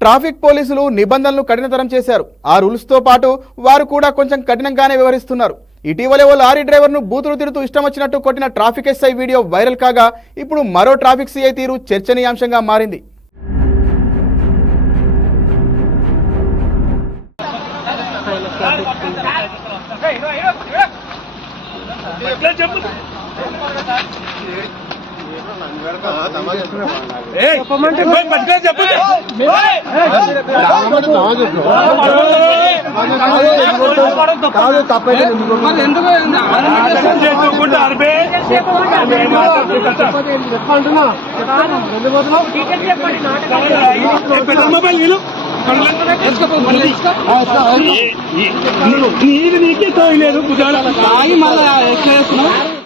Traffic పోలీసులు నిబంధనలు కఠినతరం చేశారు. ఆ రూల్స్ తో పాటు వారు కూడా కొంచెం కఠినంగానే వ్యవహరిస్తున్నారు. ఇటీవలే ఓ లారీ డ్రైవర్ను బూతులు తిడుతూ ఇష్టం వచ్చినట్టు కొట్టిన ట్రాఫిక్ ఎస్ఐ వీడియో వైరల్ కాగా ఇప్పుడు మరో ట్రాఫిక్ సిఐ తీరు చర్చనీయాంశంగా మారింది. నీకే తోయలేదు మళ్ళీ